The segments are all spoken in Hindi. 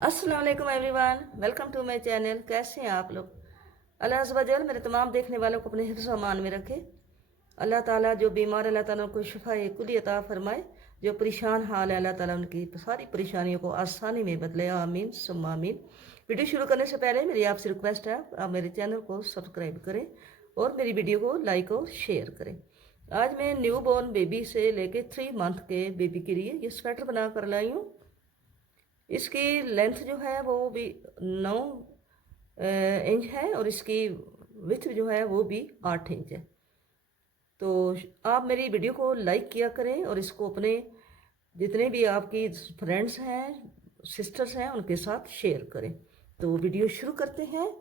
अस्सलाम वालेकुम everyone, welcome to my channel. कैसे हैं आप लोग? अल्लाह अज़्ज़ व जल मेरे तमाम देखने वालों को अपने हिफ्ज़ व अमान में रखे। अल्लाह ताला जो बीमार, अल्लाह ताला उनको शिफाए कुली अता फरमाए। जो परेशान हाल है, अल्लाह ताला उनकी सारी परेशानियों को आसानी में बदले। आमीन सुम्मा आमीन। वीडियो शुरू करने से पहले मेरी आपसे रिक्वेस्ट है, आप मेरे चैनल को सब्सक्राइब करें और मेरी वीडियो को लाइक और शेयर करें। आज मैं न्यू बॉर्न बेबी से लेके 3 मंथ के बेबी के लिए ये स्वेटर बना कर लाई हूँ। इसकी लेंथ जो है वो भी 9 इंच है और इसकी विड्थ जो है वो भी 8 इंच है। तो आप मेरी वीडियो को लाइक किया करें और इसको अपने जितने भी आपकी फ्रेंड्स हैं, सिस्टर्स हैं, उनके साथ शेयर करें। तो वीडियो शुरू करते हैं।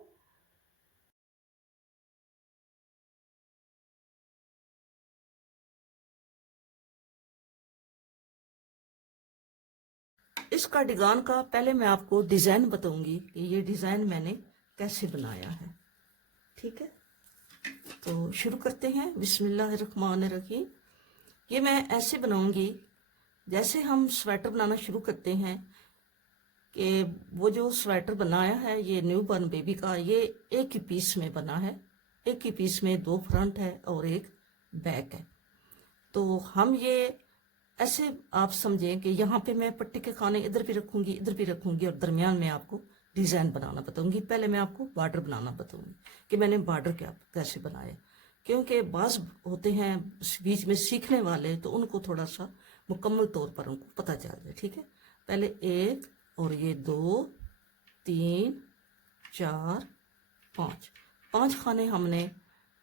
इस कार्डिगान का पहले मैं आपको डिज़ाइन बताऊंगी कि ये डिज़ाइन मैंने कैसे बनाया है। ठीक है, तो शुरू करते हैं। बिस्मिल्लाहिर्रहमानिर्रहीम। ये मैं ऐसे बनाऊंगी जैसे हम स्वेटर बनाना शुरू करते हैं कि वो जो स्वेटर बनाया है ये न्यू बॉर्न बेबी का, ये एक ही पीस में बना है। एक ही पीस में 2 फ्रंट है और एक बैक है। तो हम ये ऐसे आप समझें कि यहाँ पे मैं पट्टी के खाने इधर भी रखूंगी, इधर भी रखूंगी और दरमियान में आपको डिज़ाइन बनाना बताऊंगी। पहले मैं आपको बॉर्डर बनाना बताऊंगी कि मैंने बॉर्डर कैसे बनाया, क्योंकि बाज होते हैं बीच में सीखने वाले, तो उनको थोड़ा सा मुकम्मल तौर पर उनको पता चल जाए। ठीक है, पहले 1 और ये 2 3 4 5 5 खाने हमने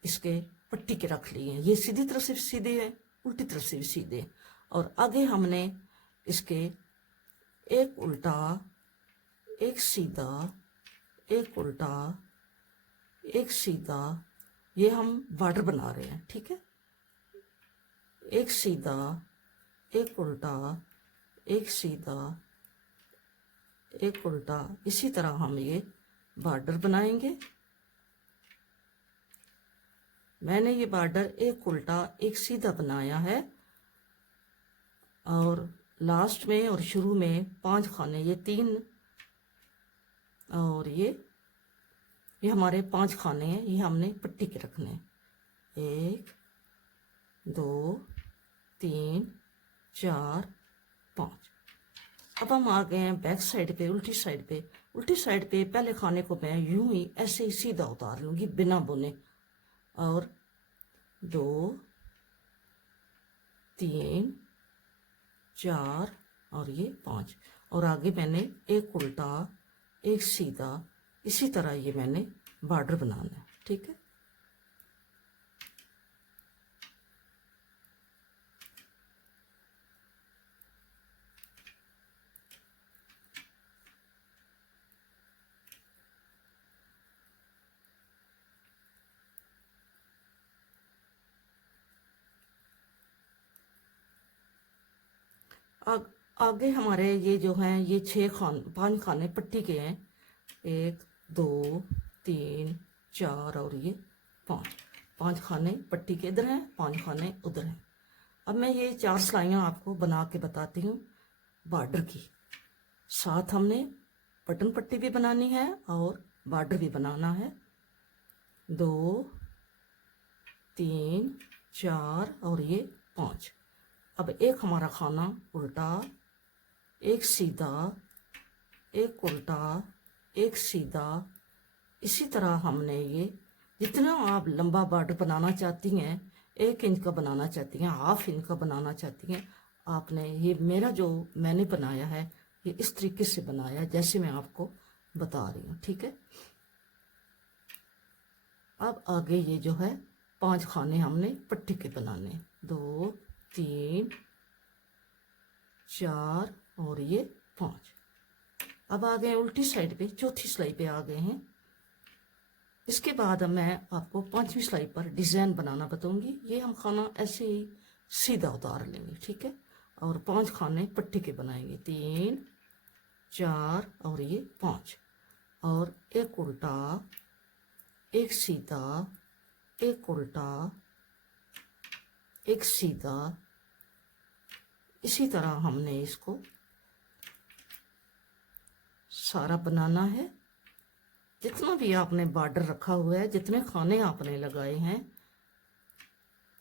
इसके पट्टी के रख लिए हैं। ये सीधी तरफ से सीधे हैं, उल्टी तरफ से भी सीधे हैं। और आगे हमने इसके एक उल्टा, एक सीधा, एक उल्टा, एक सीधा, ये हम बॉर्डर बना रहे हैं। ठीक है, एक सीधा, एक उल्टा, एक सीधा, एक उल्टा, इसी तरह हम ये बॉर्डर बनाएंगे। मैंने ये बॉर्डर एक उल्टा एक सीधा बनाया है और लास्ट में और शुरू में 5 खाने, ये 3 और ये हमारे 5 खाने हैं। ये हमने पट्टी के रखने हैं। 1 2 3 4 5। अब हम आ गए हैं बैक साइड पे, उल्टी साइड पे। उल्टी साइड पे पहले खाने को मैं यूं ही ऐसे ही सीधा उतार लूंगी बिना बुने। और 2 3 4 और ये 5। और आगे मैंने एक उल्टा एक सीधा, इसी तरह ये मैंने बॉर्डर बनाना है। ठीक है, आगे हमारे ये जो हैं ये 5 खाने पट्टी के हैं। 1 2 3 4 और ये 5 खाने पट्टी के इधर हैं, 5 खाने उधर हैं। अब मैं ये 4 सिलाइयाँ आपको बना के बताती हूँ बॉर्डर की। साथ हमने बटन पट्टी भी बनानी है और बॉर्डर भी बनाना है। 2 3 4 और ये 5। अब एक हमारा खाना उल्टा, एक सीधा, एक उल्टा, एक सीधा, इसी तरह हमने ये जितना आप लंबा बॉर्डर बनाना चाहती हैं, 1 इंच का बनाना चाहती हैं, 1/2 इंच का बनाना चाहती हैं, आपने ये मेरा जो मैंने बनाया है ये इस तरीके से बनाया जैसे मैं आपको बता रही हूँ। ठीक है, अब आगे ये जो है 5 खाने हमने पट्टी के बनाने। 2 3 4 और ये 5। अब आ गए उल्टी साइड पे, चौथी सिलाई पे आ गए हैं। इसके बाद मैं आपको 5वीं सिलाई पर डिज़ाइन बनाना बताऊंगी। ये हम खाना ऐसे ही सीधा उतार लेंगे। ठीक है, और 5 खाने पट्टी के बनाएंगे। 3 4 और ये 5। और एक उल्टा, एक सीधा, एक उल्टा, एक सीधा, इसी तरह हमने इसको सारा बनाना है। जितना भी आपने बॉर्डर रखा हुआ है, जितने खाने आपने लगाए हैं,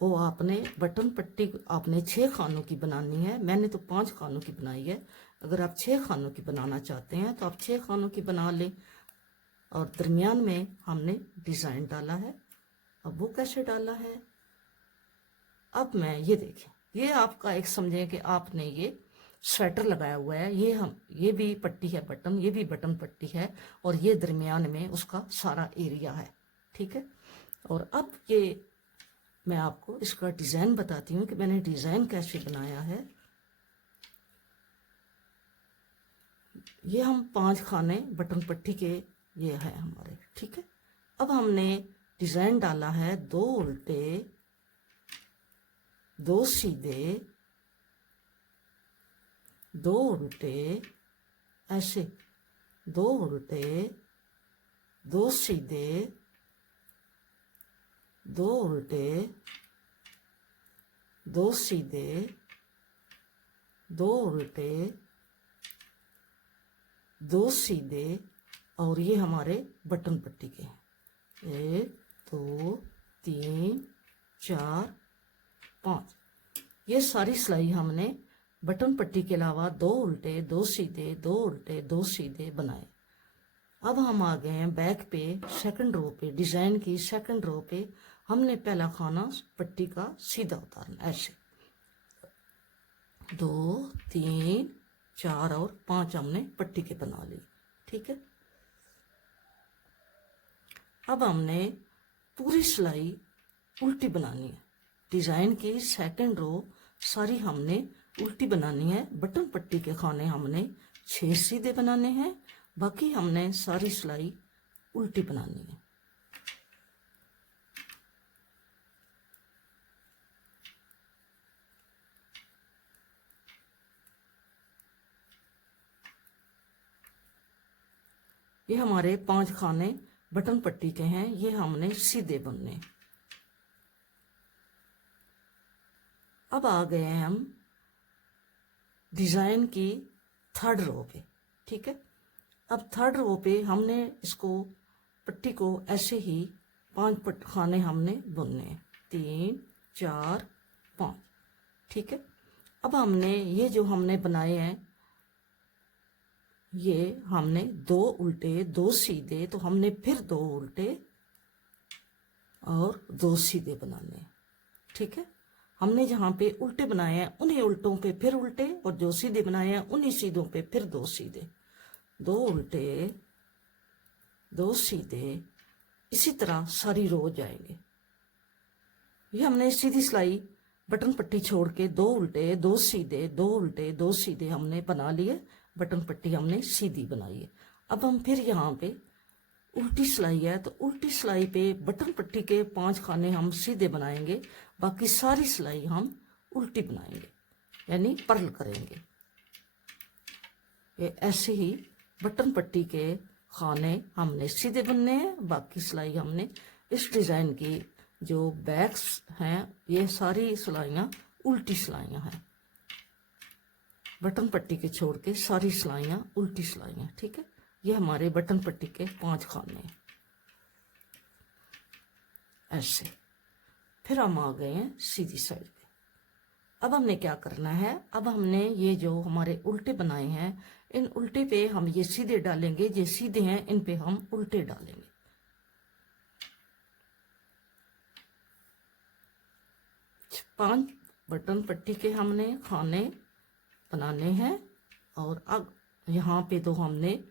वो आपने बटन पट्टी आपने 6 खानों की बनानी है। मैंने तो 5 खानों की बनाई है। अगर आप 6 खानों की बनाना चाहते हैं तो आप 6 खानों की बना लें। और दरमियान में हमने डिज़ाइन डाला है। अब वो कैसे डाला है, अब मैं ये देखें, ये आपका एक समझें कि आपने ये स्वेटर लगाया हुआ है, ये भी पट्टी है बटन, ये भी बटन पट्टी है, और ये दरमियान में उसका सारा एरिया है, ठीक है। और अब ये मैं आपको इसका डिज़ाइन बताती हूँ कि मैंने डिज़ाइन कैसे बनाया है। ये हम 5 खाने बटन पट्टी के ये है हमारे, ठीक है। अब हमने डिज़ाइन डाला है 2 उल्टे, 2 सीधे, 2 उल्टे, ऐसे 2 उल्टे, 2 सीधे, 2 उल्टे, 2 सीधे, 2 उल्टे, 2 सीधे, और ये हमारे बटन पट्टी के हैं। 1 2 3 4 5। ये सारी सिलाई हमने बटन पट्टी के अलावा 2 उल्टे, 2 सीधे, 2 उल्टे, 2 सीधे बनाए। अब हम आ गए हैं बैक पे, सेकंड रो पे, डिज़ाइन की सेकंड रो पे। हमने पहला खाना पट्टी का सीधा उतारना, ऐसे 2 3 4 और 5 हमने पट्टी के बना ली, ठीक है। अब हमने पूरी सिलाई उल्टी बनानी है। डिज़ाइन की सेकंड रो सारी हमने उल्टी बनानी है। बटन पट्टी के खाने हमने 6 सीधे बनाने हैं, बाकी हमने सारी सिलाई उल्टी बनानी है। ये हमारे 5 खाने बटन पट्टी के हैं, ये हमने सीधे बनने। अब आ गए हैं हम डिज़ाइन की थर्ड रो पे, ठीक है। अब थर्ड रो पे हमने इसको पट्टी को ऐसे ही 5 खाने हमने बुनने, 3 4 5, ठीक है। अब हमने ये जो हमने बनाए हैं, ये हमने 2 उल्टे, 2 सीधे, तो हमने फिर 2 उल्टे और 2 सीधे बनाने, ठीक है। हमने जहाँ पे उल्टे बनाए हैं उन्हीं उल्टों पे फिर उल्टे, और जो सीधे बनाए हैं उन्हीं सीधों पे फिर 2 सीधे, 2 उल्टे, 2 सीधे, इसी तरह सारी रो जाएंगे। ये हमने सीधी सिलाई बटन पट्टी छोड़ के 2 उल्टे, 2 सीधे, 2 उल्टे, 2 सीधे हमने बना लिए। बटन पट्टी हमने सीधी बनाई है। अब हम फिर यहाँ पे उल्टी सिलाई है, तो उल्टी सिलाई पे बटन पट्टी के 5 खाने हम सीधे बनाएंगे, बाकी सारी सिलाई हम उल्टी बनाएंगे, यानी पर्ल करेंगे। ये ऐसे ही बटन पट्टी के खाने हमने सीधे बनने हैं, बाकी सिलाई हमने इस डिज़ाइन की जो बैक्स हैं, ये सारी सिलाइयाँ उल्टी सिलाइयाँ हैं। बटन पट्टी के छोड़ के सारी सिलाइयाँ उल्टी सिलाइयाँ, ठीक है। ये हमारे बटन पट्टी के 5 खाने ऐसे। फिर हम आ गए हैं सीधी साइड पे। अब हमने क्या करना है, अब हमने ये जो हमारे उल्टे बनाए हैं, इन उल्टे पे हम ये सीधे डालेंगे, ये सीधे हैं इन पे हम उल्टे डालेंगे। पांच बटन पट्टी के हमने खाने बनाने हैं, और अब यहाँ पे तो हमने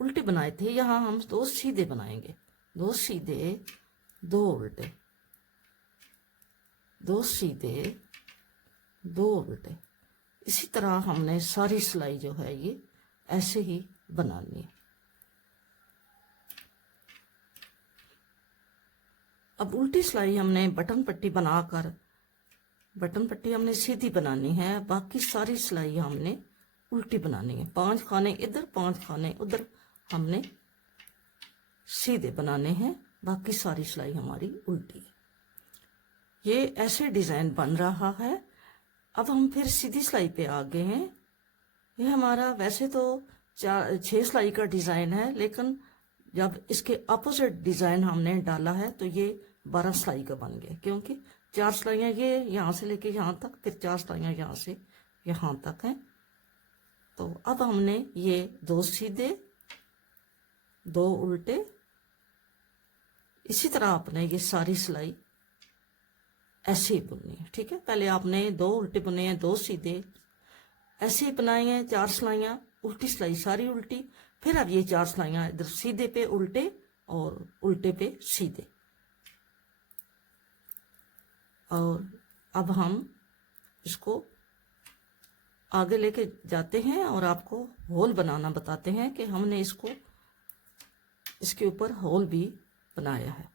उल्टे बनाए थे, यहाँ हम 2 सीधे बनाएंगे, 2 सीधे, 2 उल्टे, 2 सीधे, 2 उल्टे। इसी तरह हमने सारी सिलाई जो है ये ऐसे ही बनानी है। अब उल्टी सिलाई हमने बटन पट्टी बनाकर, बटन पट्टी हमने सीधी बनानी है, बाकी सारी सिलाई हमने उल्टी बनानी है। 5 खाने इधर, 5 खाने उधर हमने सीधे बनाने हैं, बाकी सारी सिलाई हमारी उल्टी है। ये ऐसे डिज़ाइन बन रहा है। अब हम फिर सीधी सिलाई पे आ गए हैं। ये हमारा वैसे तो 6 सिलाई का डिज़ाइन है, लेकिन जब इसके अपोजिट डिज़ाइन हमने डाला है तो ये 12 सिलाई का बन गया, क्योंकि 4 सिलाइयाँ ये यहाँ से लेके यहाँ तक, फिर 4 सिलाइयाँ यहाँ से यहाँ तक हैं। तो अब हमने ये 2 सीधे 2 उल्टे, इसी तरह आपने ये सारी सिलाई ऐसे ही बुननी है। ठीक है, पहले आपने 2 उल्टे बुने हैं, 2 सीधे ऐसे ही बनाए हैं, 4 सिलाइयाँ, उल्टी सिलाई सारी उल्टी, फिर अब ये 4 सिलाइयाँ इधर सीधे पे उल्टे और उल्टे पे सीधे। और अब हम इसको आगे लेके जाते हैं और आपको होल बनाना बताते हैं कि हमने इसको इसके ऊपर होल भी बनाया है,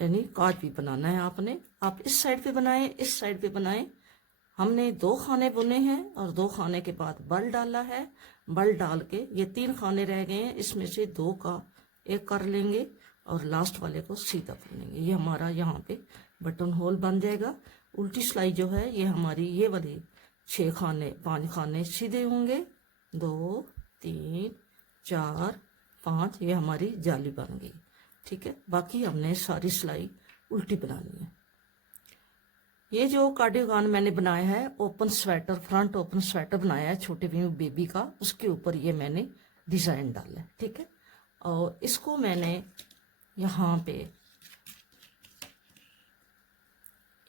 यानी काज भी बनाना है आपने। आप इस साइड पे बनाएं, इस साइड पे बनाएं। हमने 2 खाने बुने हैं और 2 खाने के बाद बल डाला है। बल डाल के ये 3 खाने रह गए हैं, इसमें से 2 का एक कर लेंगे और लास्ट वाले को सीधा बुनेंगे। ये हमारा यहाँ पे बटन होल बन जाएगा। उल्टी सिलाई जो है ये हमारी ये वाली 6 खाने 5 खाने सीधे होंगे, 2 3 4 5, ये हमारी जाली बन गई। ठीक है, बाकी हमने सारी सिलाई उल्टी बनानी है। ये जो कार्डिगान मैंने बनाया है, open sweater, front open sweater बनाया है छोटे बेबी का, उसके ऊपर ये मैंने डिज़ाइन डाला है। ठीक है, और इसको मैंने यहाँ पे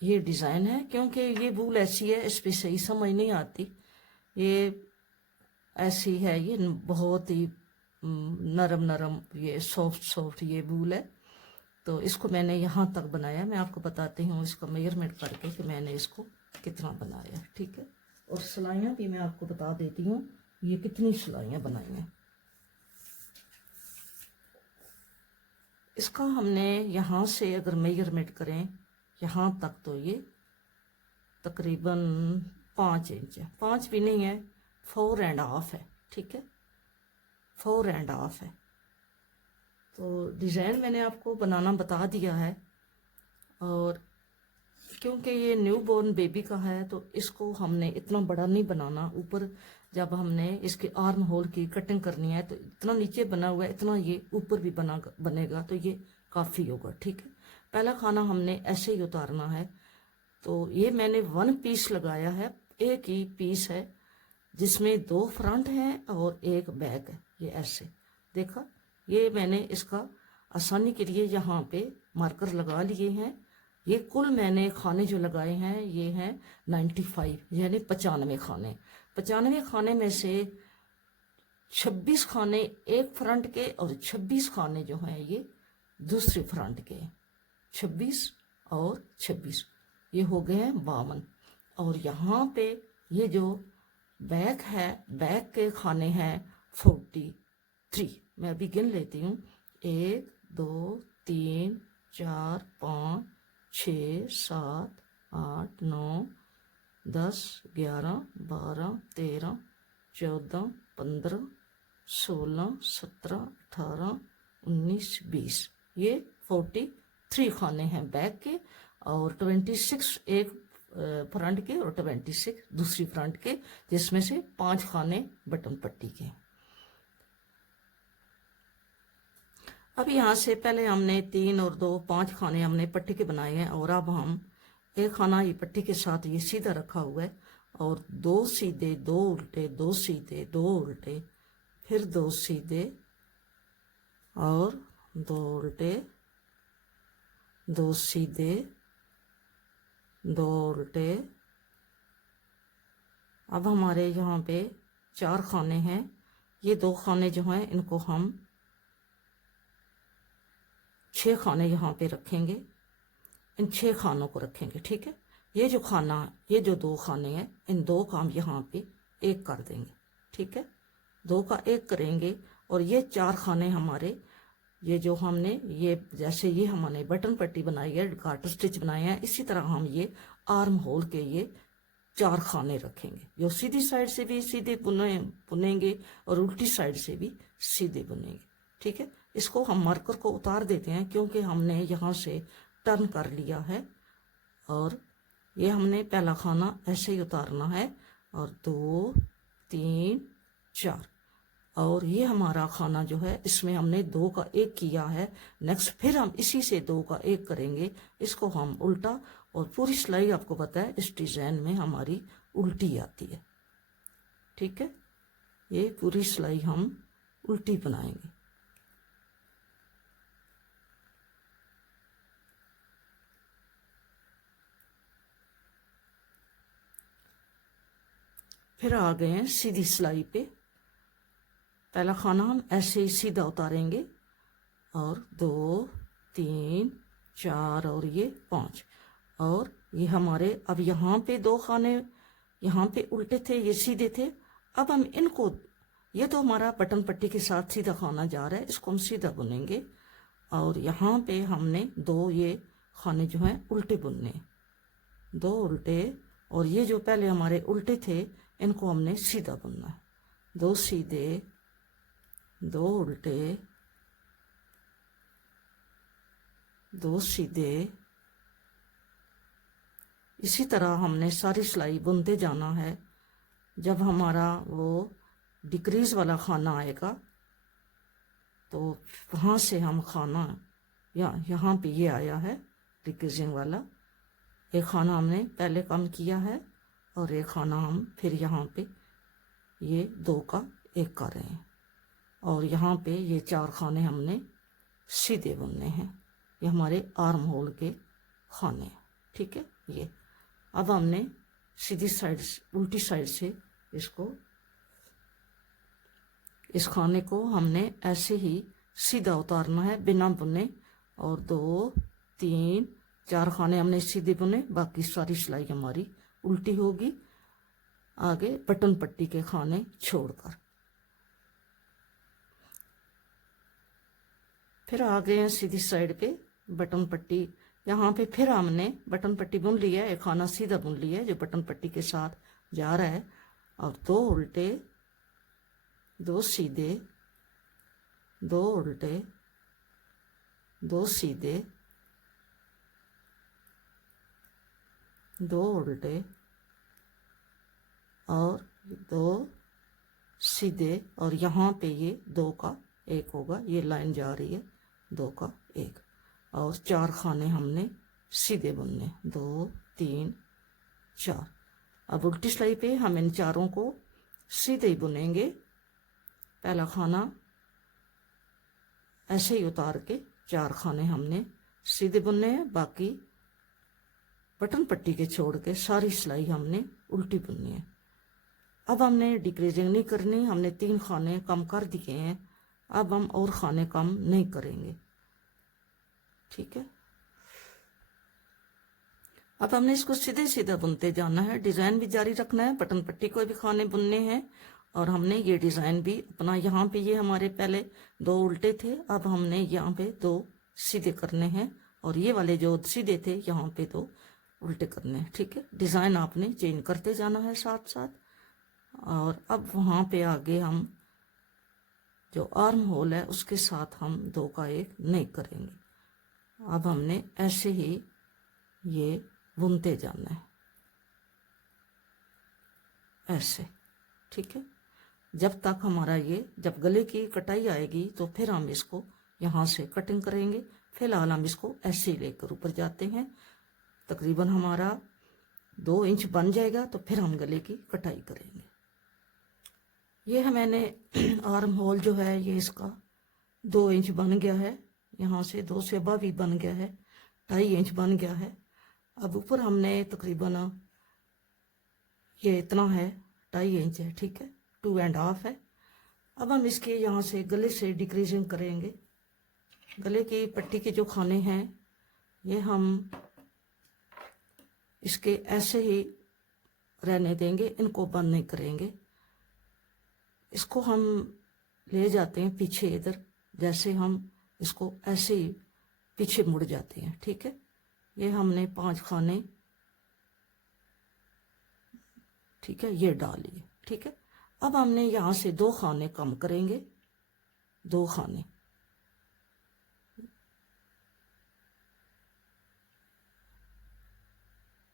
ये डिज़ाइन है, क्योंकि ये वूल ऐसी है इस पर सही समझ नहीं आती, ये ऐसी है, ये बहुत ही नरम नरम, ये सॉफ्ट ये वूल है। तो इसको मैंने यहाँ तक बनाया। मैं आपको बताती हूँ इसका मेजरमेंट करके कि मैंने इसको कितना बनाया है। ठीक है, और सिलाइयाँ भी मैं आपको बता देती हूँ ये कितनी सिलाइयाँ बनाई हैं। इसका हमने यहाँ से अगर मेजरमेंट करें यहाँ तक तो ये तकरीबन 5 इंच है, 5 भी नहीं है, 4.5 है। ठीक है, 4.5 है। तो डिज़ाइन मैंने आपको बनाना बता दिया है। और क्योंकि ये न्यू बॉर्न बेबी का है तो इसको हमने इतना बड़ा नहीं बनाना। ऊपर जब हमने इसके आर्म होल की कटिंग करनी है तो इतना नीचे बना हुआ है, इतना ये ऊपर भी बनेगा, तो ये काफ़ी होगा। ठीक है, पहला खाना हमने ऐसे ही उतारना है। तो ये मैंने 1 पीस लगाया है, एक ही पीस है जिसमें 2 फ्रंट हैं और 1 बैक है। ये ऐसे देखा, ये मैंने इसका आसानी के लिए यहाँ पे मार्कर लगा लिए हैं। ये कुल मैंने खाने जो लगाए हैं ये हैं 95, यानी 95 खाने। 95 खाने में से 26 खाने एक फ्रंट के और 26 खाने जो हैं ये दूसरे फ्रंट के। 26 और 26 ये हो गए हैं 52। और यहाँ पे ये जो बैक है, बैक के खाने हैं 43। मैं अभी गिन लेती हूँ, 1 2 3 4 5 6 7 8 9 10 11 12 13 14 15 16 17 18 19 20, ये 43 खाने हैं बैक के और 26 एक फ्रंट के और 26 दूसरी फ्रंट के, जिसमें से 5 खाने बटन पट्टी के। अब यहाँ से पहले हमने 3 और 2 5 खाने हमने पट्टी के बनाए हैं और अब हम एक खाना ये पट्टी के साथ ये सीधा रखा हुआ है और 2 सीधे 2 उल्टे 2 सीधे 2 उल्टे फिर 2 सीधे और 2 उल्टे 2 सीधे 2 उल्टे। अब हमारे यहाँ पे 4 खाने हैं, ये 2 खाने जो हैं इनको हम 6 खाने यहाँ पे रखेंगे, इन 6 खानों को रखेंगे। ठीक है, ये जो खाना, ये जो 2 खाने हैं इन 2 का हम यहाँ पे 1 कर देंगे। ठीक है, 2 का 1 करेंगे और ये 4 खाने हमारे, ये जो हमने ये जैसे ये हमने बटन पट्टी बनाई है, गार्टर स्टिच बनाए हैं, इसी तरह हम ये आर्म होल के ये 4 खाने रखेंगे, जो सीधी साइड से भी सीधे बुनेंगे और उल्टी साइड से भी सीधे बुनेंगे। ठीक है, इसको हम मार्कर को उतार देते हैं क्योंकि हमने यहाँ से टर्न कर लिया है और ये हमने पहला खाना ऐसे ही उतारना है और 2 3 4। और ये हमारा खाना जो है इसमें हमने 2 का 1 किया है। नेक्स्ट फिर हम इसी से 2 का 1 करेंगे, इसको हम उल्टा। और पूरी सिलाई आपको पता है इस डिज़ाइन में हमारी उल्टी आती है, ठीक है। ये पूरी सिलाई हम उल्टी बनाएंगे। फिर आ गए हैं सीधी सिलाई पे। पहला खाना हम ऐसे ही सीधा उतारेंगे और 2 3 4 और ये 5। और ये हमारे अब यहाँ पे 2 खाने यहाँ पे उल्टे थे, ये सीधे थे। अब हम इनको, ये तो हमारा बटन पट्टी के साथ सीधा खाना जा रहा है, इसको हम सीधा बुनेंगे। और यहाँ पे हमने 2 ये खाने जो हैं उल्टे बुनने, 2 उल्टे। और ये जो पहले हमारे उल्टे थे इनको हमने सीधा बुनना है। 2 सीधे, 2 उल्टे, 2 सीधे। इसी तरह हमने सारी सिलाई बुनते जाना है। जब हमारा वो डिक्रीज वाला खाना आएगा तो वहाँ से हम खाना, यहाँ पे ये आया है डिक्रीजिंग वाला, एक खाना हमने पहले कम किया है और एक खाना हम फिर यहाँ पे ये 2 का 1 कर रहे हैं। और यहाँ पे ये 4 खाने हमने सीधे बुनने हैं, ये हमारे आर्म होल के खाने, ठीक है। ये अब हमने सीधी साइड उल्टी साइड से इसको, इस खाने को हमने ऐसे ही सीधा उतारना है बिना बुने। और 2 3 4 खाने हमने सीधे बुने, बाकी सारी सिलाई हमारी उल्टी होगी आगे बटन पट्टी के खाने छोड़कर। फिर आ गए हैं सीधी साइड पे बटन पट्टी। यहाँ पे फिर हमने बटन पट्टी बुन लिया है, एक खाना सीधा बुन लिया है जो बटन पट्टी के साथ जा रहा है। और 2 उल्टे, 2 सीधे, 2 उल्टे, 2 सीधे, 2 उल्टे और 2 सीधे। और यहाँ पे ये 2 का 1 होगा, ये लाइन जा रही है 2 का 1। और 4 खाने हमने सीधे बुनने, 2 3 4। अब उल्टी सिलाई पे हम इन चारों को सीधे ही बुनेंगे। पहला खाना ऐसे ही उतार के 4 खाने हमने सीधे बुनने हैं, बाकी बटन पट्टी के छोड़ के सारी सिलाई हमने उल्टी बुननी है। अब हमने डिक्रीजिंग नहीं करनी, हमने 3 खाने कम कर दिए हैं, अब हम और खाने कम नहीं करेंगे, ठीक है। अब हमने इसको सीधे सीधा बुनते जाना है, डिज़ाइन भी जारी रखना है, बटन पट्टी को भी खाने बुनने हैं। और हमने ये डिज़ाइन भी अपना, यहाँ पे ये हमारे पहले 2 उल्टे थे, अब हमने यहाँ पे 2 सीधे करने हैं। और ये वाले जो सीधे थे यहाँ पे 2 उल्टे करने हैं, ठीक है। डिज़ाइन आपने चेंज करते जाना है साथ साथ। और अब वहाँ पे आगे हम जो आर्म होल है उसके साथ हम 2 का 1 नहीं करेंगे। अब हमने ऐसे ही ये बुनते जाना है, ऐसे, ठीक है। जब तक हमारा ये, जब गले की कटाई आएगी तो फिर हम इसको यहाँ से कटिंग करेंगे। फिलहाल हम इसको ऐसे ही लेकर ऊपर जाते हैं। तकरीबन हमारा 2 इंच बन जाएगा तो फिर हम गले की कटाई करेंगे। ये है मैंने आर्म होल जो है ये इसका 2 इंच बन गया है, यहाँ से 2 से above भी बन गया है, 2.5 इंच बन गया है। अब ऊपर हमने तकरीबन ये इतना है, 2.5 इंच है, ठीक है, 2.5 है। अब हम इसके यहाँ से गले से डिक्रीजिंग करेंगे। गले की पट्टी के जो खाने हैं ये हम इसके ऐसे ही रहने देंगे, इनको बंद नहीं करेंगे। इसको हम ले जाते हैं पीछे, इधर जैसे हम इसको ऐसे ही पीछे मुड़ जाते हैं, ठीक है। ये हमने 5 खाने, ठीक है, ये डालिए, ठीक है। अब हमने यहाँ से 2 खाने कम करेंगे, 2 खाने।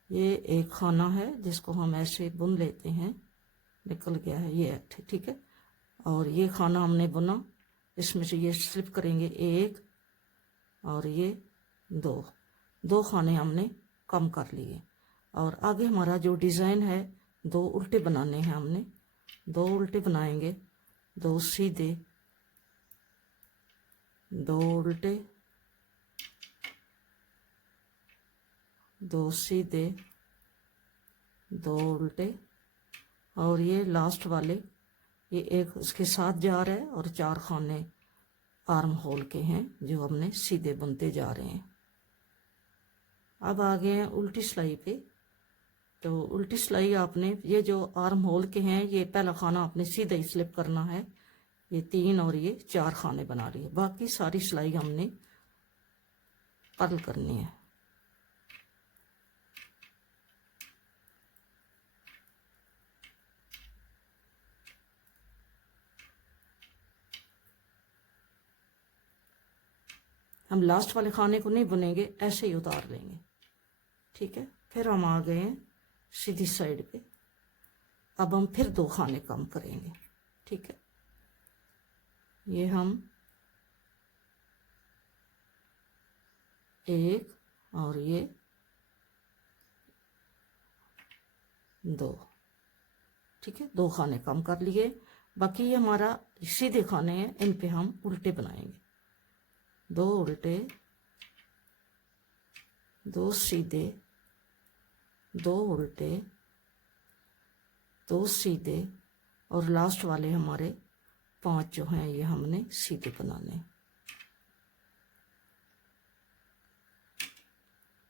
ये एक खाना है जिसको हम ऐसे बुन लेते हैं, निकल गया है ये, ठीक है। और ये खाना हमने बुना, इसमें से ये स्लिप करेंगे 1 और ये 2 खाने हमने कम कर लिए। और आगे हमारा जो डिज़ाइन है 2 उल्टे बनाने हैं हमने, 2 उल्टे बनाएंगे, 2 सीधे, 2 उल्टे, 2 सीधे, 2 उल्टे, और ये लास्ट वाले ये एक इसके साथ जा रहा है और 4 खाने आर्म होल के हैं जो हमने सीधे बुनते जा रहे हैं। अब आ गए हैं उल्टी सिलाई पे। तो उल्टी सिलाई आपने ये जो आर्म होल के हैं ये पहला खाना आपने सीधा ही स्लिप करना है, ये 3 और ये 4 खाने बना लिए, बाकी सारी सिलाई हमने पर्ल करनी है। हम लास्ट वाले खाने को नहीं बुनेंगे, ऐसे ही उतार लेंगे, ठीक है। फिर हम आ गए हैं सीधी साइड पे। अब हम फिर 2 खाने कम करेंगे, ठीक है। ये हम 1 और ये 2, ठीक है, 2 खाने कम कर लिए। बाकी ये हमारा सीधे खाने हैं, इन पे हम उल्टे बनाएंगे, 2 उल्टे, 2 सीधे, 2 उल्टे, 2 सीधे, और लास्ट वाले हमारे 5 जो हैं ये हमने सीधे बनाने हैं।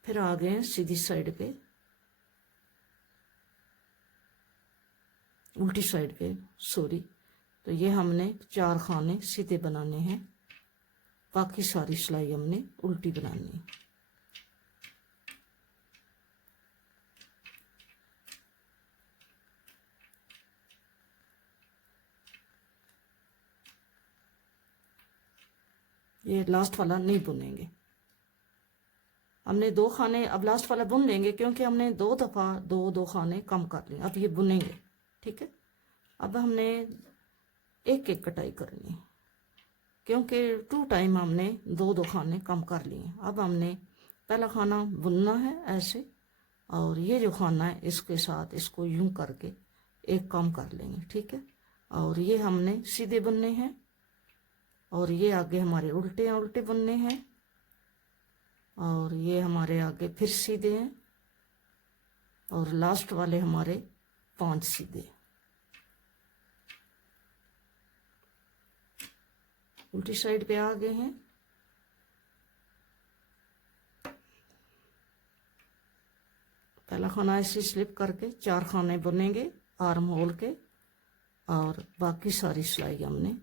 फिर आ गए हैं सीधी साइड पे, उल्टी साइड पे सॉरी। तो ये हमने 4 खाने सीधे बनाने हैं, बाकी सारी सिलाई हमने उल्टी बनानी है। ये लास्ट वाला नहीं बुनेंगे, हमने 2 खाने अब लास्ट वाला बुन लेंगे क्योंकि हमने 2 दफ़ा 2 खाने कम कर लिए। अब ये बुनेंगे, ठीक है। अब हमने एक एक कटाई करनी है क्योंकि 2 टाइम हमने 2 खाने कम कर लिए। अब हमने पहला खाना बुनना है ऐसे, और ये जो खाना है इसके साथ इसको यूं करके एक कम कर लेंगे, ठीक है। और ये हमने सीधे बुनने हैं, और ये आगे हमारे उल्टे उल्टे बुनने हैं, और ये हमारे आगे फिर सीधे हैं, और लास्ट वाले हमारे 5 सीधे। उल्टी साइड पे आ गए हैं। पहला खाना ऐसे स्लिप करके 4 खाने बुनेंगे आर्म होल के, और बाकी सारी सिलाई हमने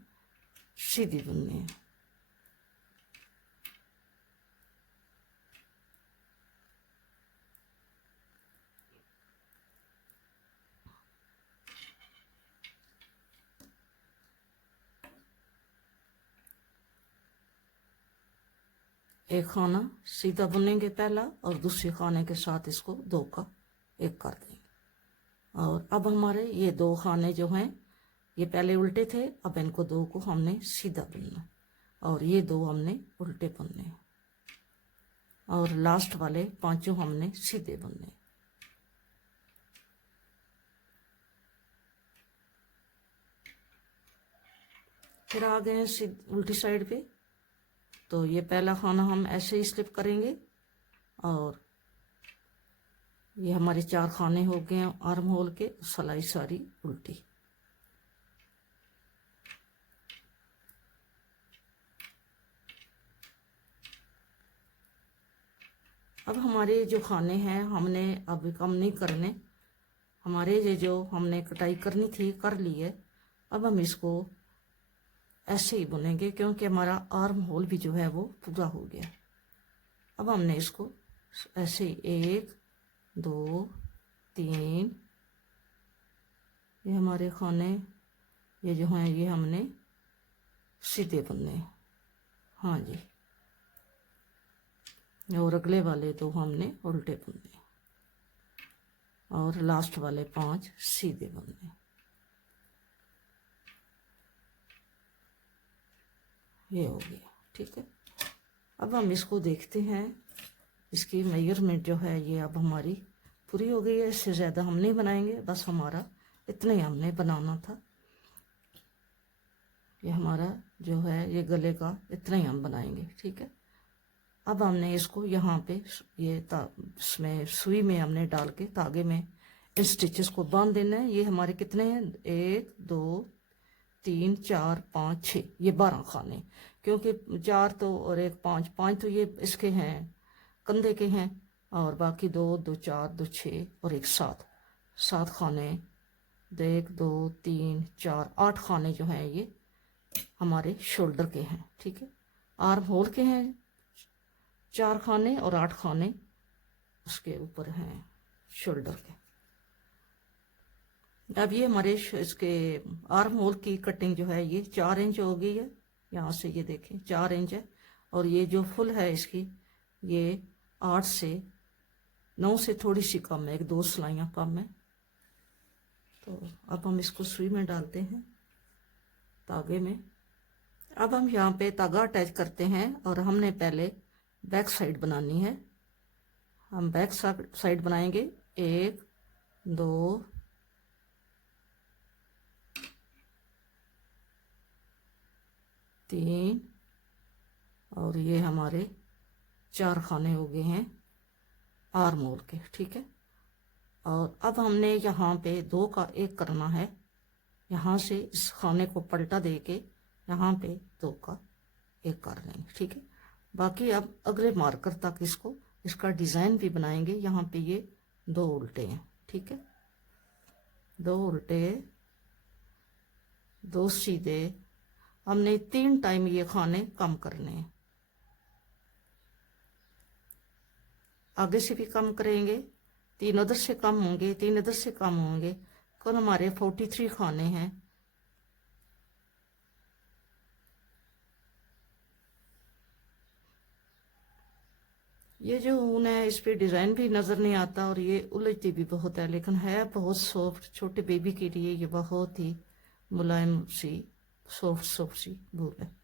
सीधी बुननी है। एक खाना सीधा बुनेंगे पहला, और दूसरे खाने के साथ इसको 2 का 1 कर देंगे। और अब हमारे ये 2 खाने जो हैं ये पहले उल्टे थे, अब इनको 2 को हमने सीधा बुनना, और ये 2 हमने उल्टे बुनने, और लास्ट वाले 5 हमने सीधे बुनने। फिर आ गए हैं उल्टी साइड पे। तो ये पहला खाना हम ऐसे ही स्लिप करेंगे, और ये हमारे 4 खाने हो गए हैं आर्म होल के, सिलाई सारी उल्टी। अब हमारे जो खाने हैं हमने अब कम नहीं करने, हमारे ये जो हमने कटाई करनी थी कर ली है। अब हम इसको ऐसे ही बुनेंगे क्योंकि हमारा आर्म होल भी जो है वो पूरा हो गया। अब हमने इसको ऐसे ही 1 2 3, ये हमारे खाने ये जो हैं ये हमने सीधे बुनने, हाँ जी, और अगले वाले 2 हमने उल्टे बुनने, और लास्ट वाले 5 सीधे बुनने। ये हो गया, ठीक है। अब हम इसको देखते हैं, इसकी मेजरमेंट जो है ये अब हमारी पूरी हो गई है। इससे ज़्यादा हम नहीं बनाएंगे, बस हमारा इतना ही हमने बनाना था। ये हमारा जो है ये गले का इतना ही हम बनाएंगे, ठीक है। अब हमने इसको यहाँ पे ये इसमें सुई में हमने डाल के धागे में इन स्टिचेस को बांध देना है। ये हमारे कितने हैं, 1 2 3 4 5 6, ये 12 खाने, क्योंकि 4 तो और 1 5, 5 तो ये इसके हैं कंधे के हैं, और बाकी 2 2 4 2 6 और 1 7, 7 खाने। 1 2 3 4 8 खाने जो हैं ये हमारे शोल्डर के हैं, ठीक है। आर्म होल के हैं 4 खाने और 8 खाने उसके ऊपर हैं शोल्डर के। अब ये हमारे इसके आर्म होल की कटिंग जो है ये 4 इंच हो गई है। यहाँ से ये देखें 4 इंच है, और ये जो फुल है इसकी ये 8 से 9 से थोड़ी सी कम है, 1-2 सिलाइयाँ कम है। तो अब हम इसको सुई में डालते हैं धागे में। अब हम यहाँ पे धागा अटैच करते हैं, और हमने पहले बैक साइड बनानी है। हम बैक साइड बनाएंगे 1 2 3 और ये हमारे 4 खाने हो गए हैं आर्म होल के, ठीक है। और अब हमने यहाँ पे 2 का 1 करना है। यहाँ से इस खाने को पलटा दे के यहाँ पे 2 का 1 कर लेंगे, ठीक है। बाकी अब अगले मार्कर तक इसका डिज़ाइन भी बनाएंगे। यहाँ पे ये 2 उल्टे हैं, ठीक है, 2 उल्टे 2 सीधे। हमने 3 टाइम ये खाने कम करने हैं, आगे से भी कम करेंगे, 3 उधर से कम होंगे, 3 इधर से कम होंगे। कुल हमारे 43 खाने हैं। ये जो ऊन है इस पे डिज़ाइन भी नज़र नहीं आता, और ये उलझती भी बहुत है, लेकिन है बहुत सॉफ्ट। छोटे बेबी के लिए ये बहुत ही मुलायम सी सॉफ्ट सी वूल है।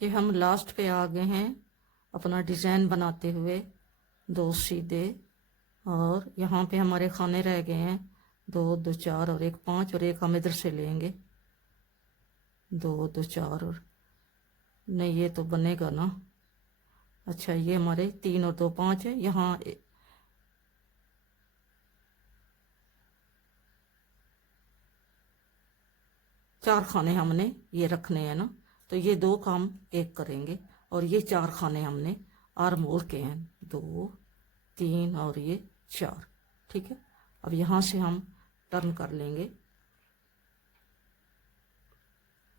ये हम लास्ट पे आ गए हैं अपना डिज़ाइन बनाते हुए। 2 सीधे, और यहाँ पे हमारे खाने रह गए हैं 2 2 4 और 1 5, और 1 हम इधर से लेंगे 2 2 4 और नहीं, ये तो बनेगा ना। अच्छा, ये हमारे 3 और 2 5 है। यहाँ 4 खाने हमने ये रखने हैं ना, तो ये 2 का हम 1 करेंगे, और ये 4 खाने हमने आर्म होल के हैं 2 3 और ये 4, ठीक है। अब यहाँ से हम टर्न कर लेंगे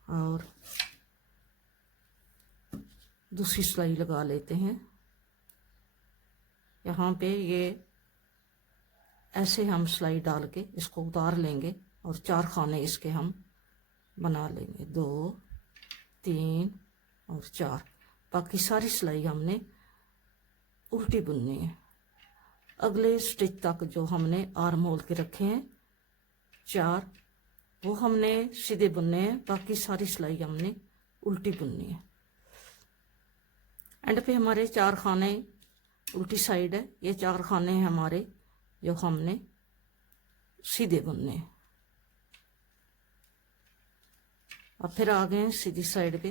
और दूसरी सिलाई लगा लेते हैं। यहाँ पे ये ऐसे हम सिलाई डाल के इसको उतार लेंगे, और 4 खाने इसके हम बना लेंगे 2 3 और 4। बाकी सारी सिलाई हमने उल्टी बुननी है। अगले स्टिच तक जो हमने आर्म होल के रखे हैं 4, वो हमने सीधे बुनने हैं। बाकी सारी सिलाई हमने उल्टी बुननी है। एंड पे हमारे 4 खाने उल्टी साइड है। ये 4 खाने हैं हमारे जो हमने सीधे बुनने हैं। अब फिर आ गए हैं सीधी साइड पे।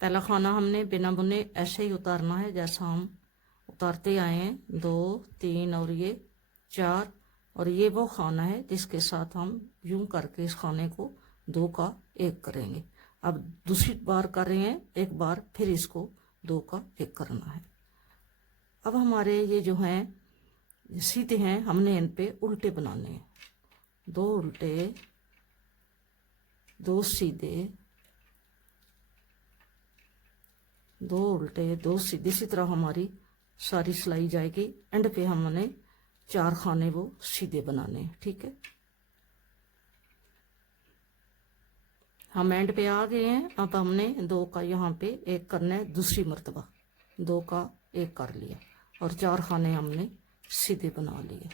पहला खाना हमने बिना बुने ऐसे ही उतारना है जैसा हम उतारते आए हैं। 2 3 और ये 4, और ये वो खाना है जिसके साथ हम यूं करके इस खाने को 2 का 1 करेंगे। अब दूसरी बार कर रहे हैं, एक बार फिर इसको 2 का 1 करना है। अब हमारे ये जो हैं सीधे हैं, हमने इन पे उल्टे बनाने हैं। 2 उल्टे 2 सीधे, 2 उल्टे 2 सीधे। इसी तरह हमारी सारी सिलाई जाएगी। एंड पे हमने 4 खाने वो सीधे बनाने हैं, ठीक है। हम एंड पे आ गए हैं। अब हमने 2 का यहाँ पे 1 करना है दूसरी मर्तबा। 2 का 1 कर लिया, और 4 खाने हमने सीधे बना लिए।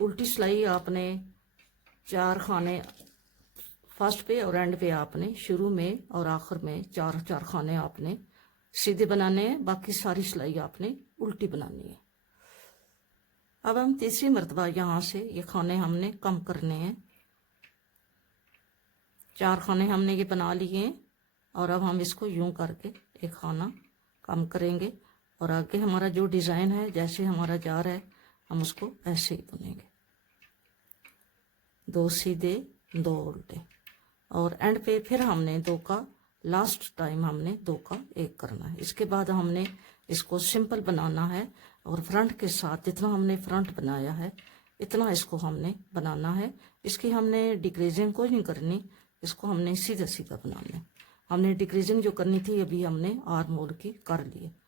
उल्टी सिलाई आपने 4 खाने फर्स्ट पे और एंड पे आपने शुरू में और आखिर में 4 खाने आपने सीधे बनाने हैं, बाकी सारी सिलाई आपने उल्टी बनानी है। अब हम तीसरी मर्तबा यहाँ से ये खाने हमने कम करने हैं। 4 खाने हमने ये बना लिए हैं और अब हम इसको यूं करके एक खाना कम करेंगे और आगे हमारा जो डिज़ाइन है जैसे हमारा जा रहा है हम उसको ऐसे ही बुनेंगे, 2 सीधे 2 उल्टे, और एंड पे फिर हमने 2 का लास्ट टाइम हमने 2 का 1 करना है। इसके बाद हमने इसको सिंपल बनाना है और फ्रंट के साथ जितना हमने फ्रंट बनाया है इतना इसको हमने बनाना है। इसकी हमने डिक्रीजिंग कोई नहीं करनी, इसको हमने सीधा सीधा बनाना है। हमने डिक्रीजिंग जो करनी थी अभी हमने आर्म होल की कर ली है।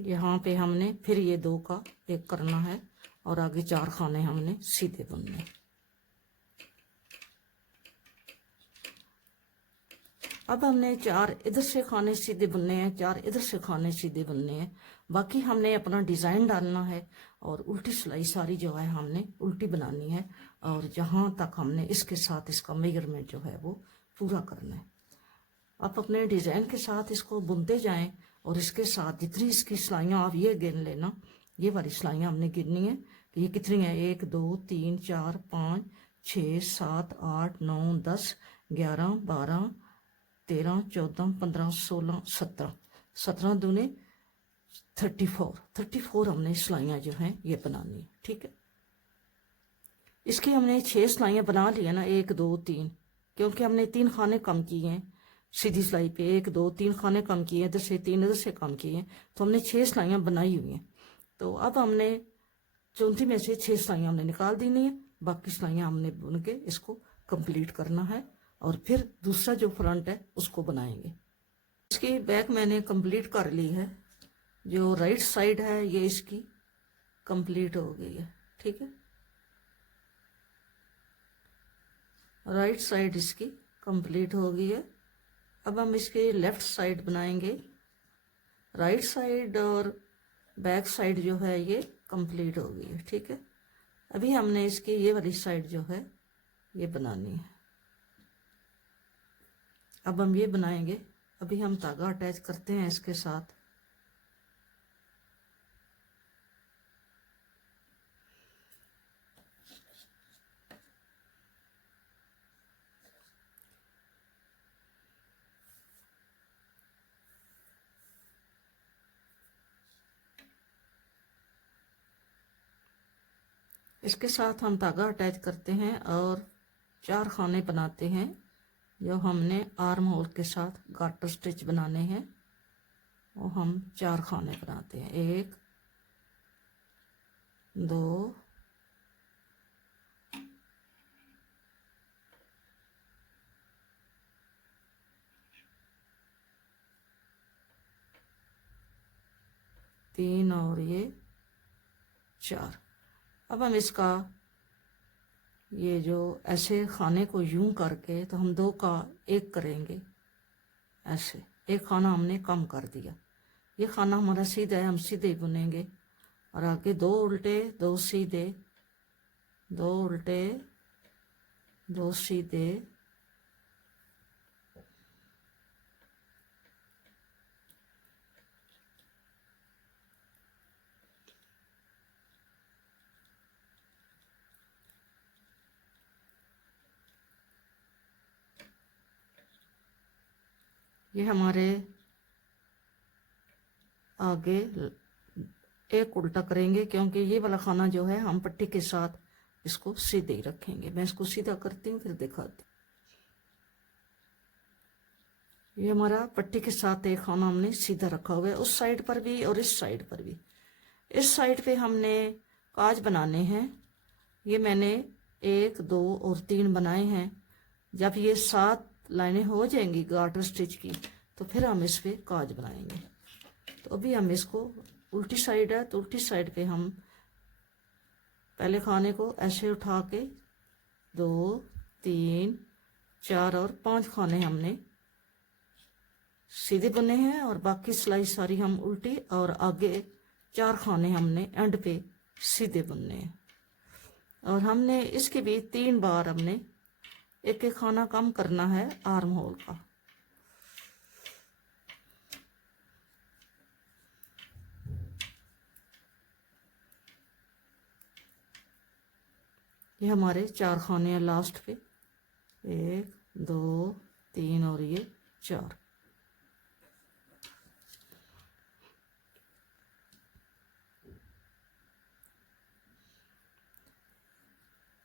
यहाँ पे हमने फिर ये 2 का 1 करना है और आगे 4 खाने हमने सीधे बुनने। अब हमने 4 इधर से खाने सीधे बुनने हैं, 4 इधर से खाने सीधे बुनने हैं। बाकी हमने अपना डिज़ाइन डालना है और उल्टी सिलाई सारी जो है हमने उल्टी बनानी है और जहाँ तक हमने इसके साथ इसका मेजरमेंट जो है वो पूरा करना है। आप अपने डिज़ाइन के साथ इसको बुनते जाएं और इसके साथ जितनी इसकी सिलाइयाँ आप ये गिन लेना, ये वाली सिलाइयाँ हमने गिननी है कि ये कितनी है, 1 2 3 4 5 6 7 8 9 10 11 12 13 14 15 16 17 17 दूने 34 हमने सिलाइयाँ जो हैं ये बनानी है। ठीक है, इसकी हमने 6 सिलाइयाँ बना ली है ना, 1 2 3, क्योंकि हमने 3 खाने कम किए हैं सीधी सिलाई पे, 1 2 3 खाने कम किए हैं, इधर से 3 इधर से कम किए हैं, तो हमने 6 सिलाइयाँ बनाई हुई हैं। तो अब हमने 34 में से 6 सिलाइयाँ हमने निकाल देनी है, बाकी सिलाइयाँ हमने बुन के इसको कंप्लीट करना है और फिर दूसरा जो फ्रंट है उसको बनाएंगे। इसकी बैक मैंने कंप्लीट कर ली है, जो राइट साइड है ये इसकी कंप्लीट हो गई है। ठीक है, राइट साइड इसकी कंप्लीट हो गई है। अब हम इसके लेफ्ट साइड बनाएंगे। राइट साइड और बैक साइड जो है ये कंप्लीट हो गई है। ठीक है, अभी हमने इसकी ये वाली साइड जो है ये बनानी है। अब हम ये बनाएंगे, अभी हम धागा अटैच करते हैं इसके साथ। इसके साथ हम धागा अटैच करते हैं और 4 खाने बनाते हैं जो हमने आर्म होल के साथ गार्टर स्टिच बनाने हैं। वो हम 4 खाने बनाते हैं, 1 2 3 और ये 4। अब हम इसका ये जो ऐसे खाने को यूं करके तो हम 2 का 1 करेंगे, ऐसे 1 खाना हमने कम कर दिया। ये खाना हमारा सीधा है, हम सीधे ही बुनेंगे और आगे 2 उल्टे 2 सीधे, 2 उल्टे 2 सीधे, ये हमारे आगे 1 उल्टा करेंगे क्योंकि ये वाला खाना जो है हम पट्टी के साथ इसको सीधे ही रखेंगे। मैं इसको सीधा करती हूँ फिर दिखाती हूँ। ये हमारा पट्टी के साथ 1 खाना हमने सीधा रखा हुआ है, उस साइड पर भी और इस साइड पर भी। इस साइड पे हमने काज बनाने हैं। ये मैंने 1 2 और 3 बनाए हैं जब ये 7 लाइनें हो जाएंगी गार्टर स्टिच की, तो फिर हम इस पे काज बनाएंगे। तो अभी हम इसको, उल्टी साइड है तो उल्टी साइड पे हम पहले खाने को ऐसे उठा के 2 3 4 और 5 खाने हमने सीधे बुने हैं, और बाकी सिलाई सारी हम उल्टी, और आगे 4 खाने हमने एंड पे सीधे बुनने हैं। और हमने इसके भी 3 बार हमने एक एक खाना कम करना है आर्म होल का। ये हमारे 4 खाने हैं लास्ट पे, 1 2 3 और ये 4।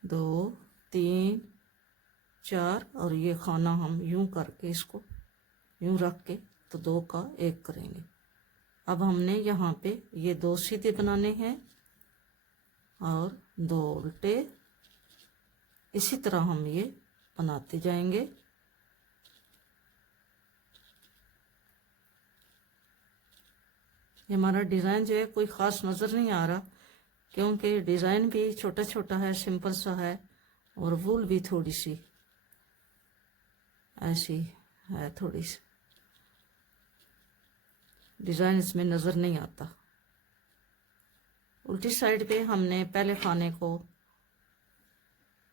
दो 3 4 और ये खाना हम यूं करके इसको यूं रख के तो 2 का 1 करेंगे। अब हमने यहाँ पे ये 2 सीधे बनाने हैं और 2 उल्टे, इसी तरह हम ये बनाते जाएंगे। ये हमारा डिज़ाइन जो है कोई ख़ास नज़र नहीं आ रहा, क्योंकि डिज़ाइन भी छोटा छोटा है, सिंपल सा है, और वूल भी थोड़ी सी ऐसी है, थोड़ी सी डिज़ाइन इसमें नज़र नहीं आता। उल्टी साइड पे हमने पहले खाने को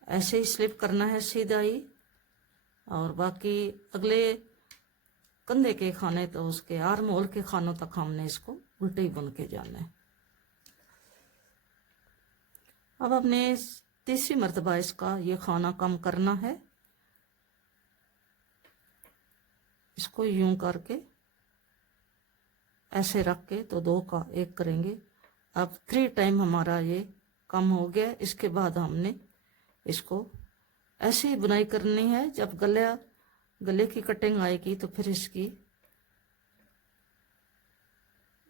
ऐसे ही स्लिप करना है सीधा ही, और बाकी अगले कंधे के खाने तो उसके आर्म होल के खानों तक हमने इसको उल्टे ही बुन के जाना है। अब हमने तीसरी मर्तबा इसका ये खाना कम करना है। इसको यूं करके ऐसे रख के तो 2 का 1 करेंगे। अब 3 टाइम हमारा ये कम हो गया। इसके बाद हमने इसको ऐसे ही बुनाई करनी है। जब गले की कटिंग आएगी तो फिर इसकी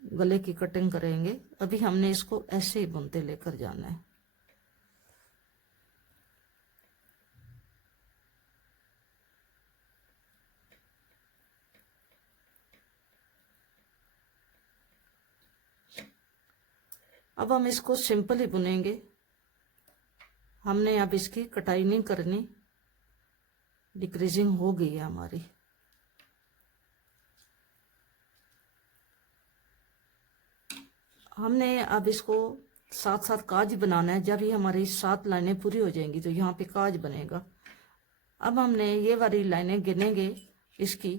गले की कटिंग करेंगे। अभी हमने इसको ऐसे ही बुनते लेकर जाना है। अब हम इसको सिंपल ही बुनेंगे। हमने अब इसकी कटाई नहीं करनी, डिक्रीजिंग हो गई है हमारी। हमने अब इसको साथ साथ काज बनाना है। जब ये हमारी 7 लाइनें पूरी हो जाएंगी तो यहाँ पे काज बनेगा। अब हमने ये वाली लाइनें गिनेंगे इसकी,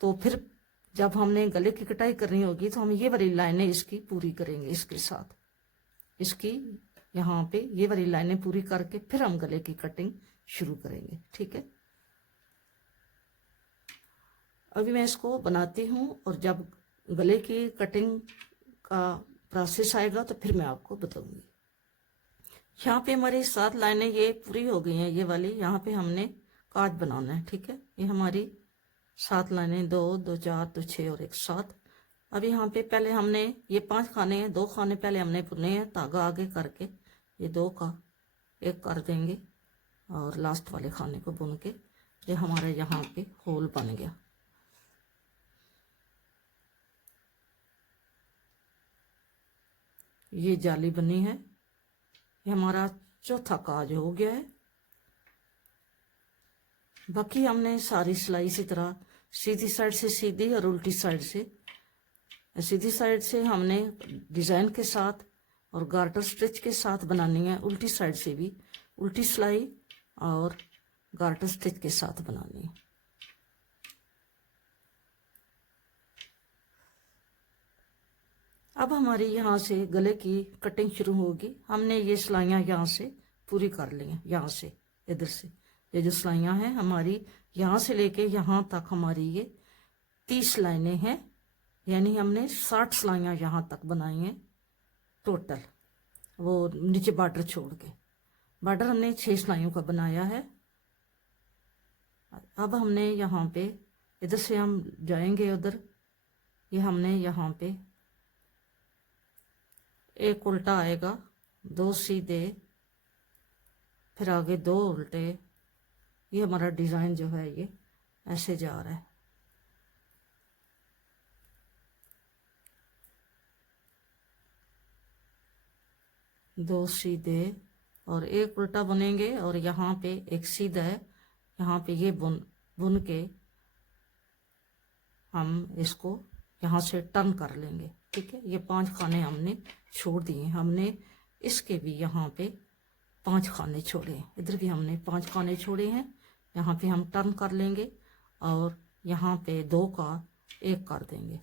तो फिर जब हमने गले की कटाई करनी होगी तो हम ये वाली लाइनें इसकी पूरी करेंगे। इसके साथ इसकी यहाँ पे ये वाली लाइनें पूरी करके फिर हम गले की कटिंग शुरू करेंगे। ठीक है, अभी मैं इसको बनाती हूँ, और जब गले की कटिंग का प्रोसेस आएगा तो फिर मैं आपको बताऊंगी। यहाँ पे हमारी 7 लाइनें ये पूरी हो गई हैं, ये वाली। यहाँ पे हमने काज बनाना है। ठीक है, ये हमारी 7 लाइनें, 2 2 4 2 6 और 1 7। अब यहाँ पे पहले हमने ये 5 खाने हैं, 2 खाने पहले हमने बुने हैं, धागा आगे करके ये 2 का 1 कर देंगे, और लास्ट वाले खाने को बुन के ये हमारे यहाँ पे होल बन गया। ये जाली बनी है, ये हमारा चौथा काज हो गया है। बाकी हमने सारी सिलाई इसी तरह सीधी साइड से सीधी और उल्टी साइड से, सीधी साइड से हमने डिज़ाइन के साथ और गार्टर स्टिच के साथ बनानी है। उल्टी साइड से भी उल्टी सिलाई और गार्टर स्टिच के साथ बनानी है। अब हमारी यहाँ से गले की कटिंग शुरू होगी। हमने ये सिलाइयाँ यहाँ से पूरी कर ली हैं, यहाँ से इधर से ये जो सिलाइयाँ हैं हमारी यहाँ से लेके यहाँ तक हमारी ये 30 लाइनें हैं, यानी हमने 60 सिलाइयाँ यहाँ तक बनाई हैं टोटल, वो नीचे बॉर्डर छोड़ के। बॉर्डर हमने 6 सिलाइयों का बनाया है। अब हमने यहाँ पे इधर से हम जाएंगे उधर, ये हमने यहाँ पे एक उल्टा आएगा, 2 सीधे, फिर आगे 2 उल्टे, ये हमारा डिज़ाइन जो है ये ऐसे जा रहा है। दो सीधे और एक उल्टा बुनेंगे और यहाँ पे एक सीधा है, यहाँ पे ये बुन के हम इसको यहाँ से टर्न कर लेंगे। ठीक है, ये 5 खाने हमने छोड़ दिए। हमने इसके भी यहाँ पे 5 खाने छोड़े हैं, इधर भी हमने 5 खाने छोड़े हैं। यहाँ पे हम टर्न कर लेंगे और यहाँ पे 2 का 1 कर देंगे।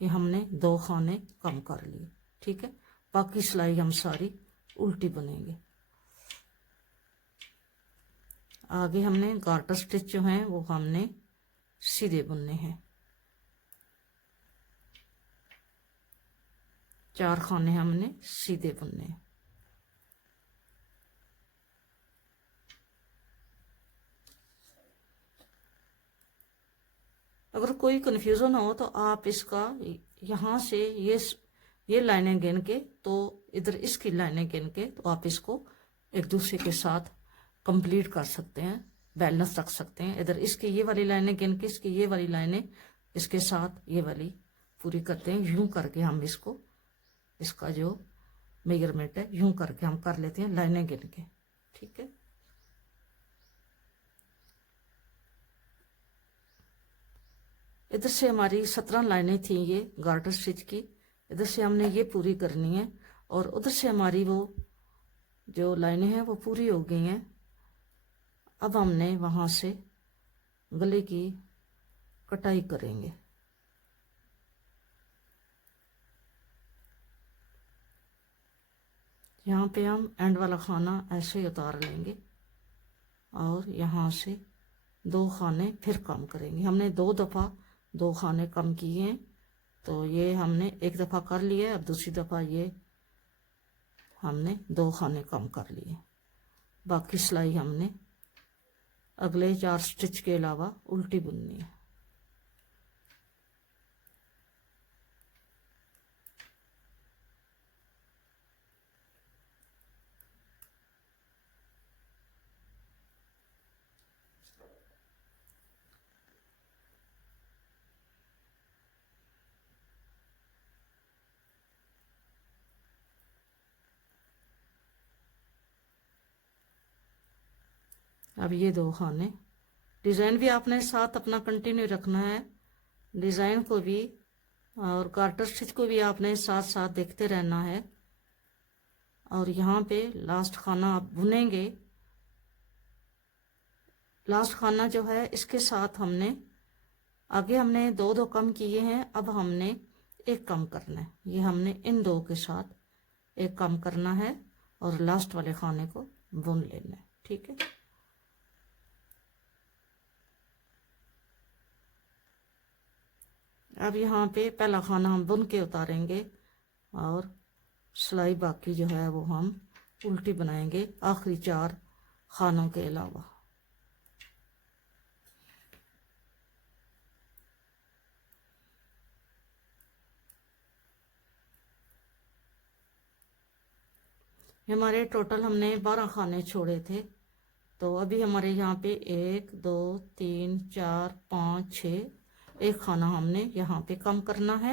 ये हमने 2 खाने कम कर लिए। ठीक है, बाकी सिलाई हम सारी उल्टी बुनेंगे। आगे हमने गार्टर स्टिच जो हैं वो हमने सीधे बुनने हैं। 4 खाने हमने सीधे बुनने हैं। अगर कोई कन्फ्यूज़न हो तो आप इसका यहाँ से ये लाइनें गिन के, तो इधर इसकी लाइनें गिन के, तो आप इसको एक दूसरे के साथ कंप्लीट कर सकते हैं, बैलेंस रख सकते हैं। इधर इसकी ये वाली लाइनें गिन के इसकी ये वाली लाइनें इसके साथ ये वाली पूरी करते हैं। यूं करके हम इसको, इसका जो मेजरमेंट है यूं करके हम कर लेते हैं लाइनें गिन के। ठीक है, इधर से हमारी 17 लाइनें थी ये गार्टर स्टिच की, इधर से हमने ये पूरी करनी है और उधर से हमारी वो जो लाइनें हैं वो पूरी हो गई हैं। अब हमने वहाँ से गले की कटाई करेंगे। यहाँ पे हम एंड वाला खाना ऐसे ही उतार लेंगे और यहाँ से 2 खाने फिर कम करेंगे। हमने 2 दफ़ा 2 खाने कम किए हैं, तो ये हमने एक दफ़ा कर लिया है। अब दूसरी दफ़ा ये हमने 2 खाने कम कर लिए। बाकी सिलाई हमने अगले 4 स्टिच के अलावा उल्टी बुननी है। अब ये 2 खाने, डिज़ाइन भी आपने साथ अपना कंटिन्यू रखना है, डिज़ाइन को भी और गार्टर स्टिच को भी आपने साथ साथ देखते रहना है। और यहाँ पे लास्ट खाना आप बुनेंगे। लास्ट खाना जो है इसके साथ हमने आगे हमने 2 कम किए हैं, अब हमने 1 कम करना है। ये हमने इन 2 के साथ 1 कम करना है और लास्ट वाले खाने को बुन लेना है। ठीक है, अब यहाँ पे पहला खाना हम बुन के उतारेंगे और सिलाई बाकी जो है वो हम उल्टी बनाएंगे आखिरी 4 खानों के अलावा। हमारे टोटल हमने 12 खाने छोड़े थे, तो अभी हमारे यहाँ पे 1 2 3 4 5 6 1 खाना हमने यहाँ पे कम करना है।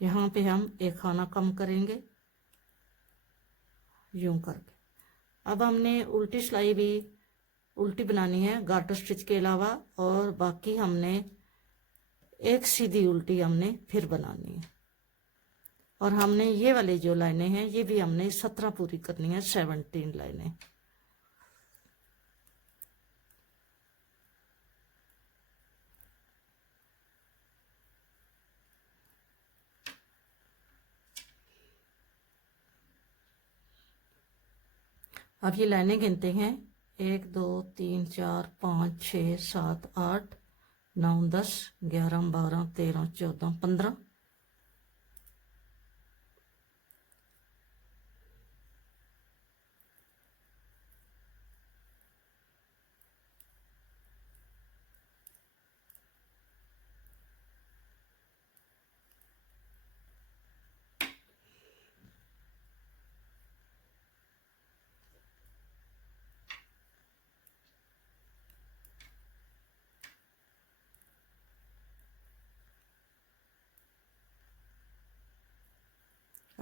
यहाँ पे हम 1 खाना कम करेंगे यूं करके। अब हमने उल्टी सिलाई भी उल्टी बनानी है गार्टर स्टिच के अलावा, और बाकी हमने 1 सीधी उल्टी हमने फिर बनानी है। और हमने ये वाली जो लाइनें हैं ये भी हमने 17 पूरी करनी है, 17 लाइनें। अब ये लाइनें गिनते हैं 1 2 3 4 5 6 7 8 9 10 11 12 13 14 15।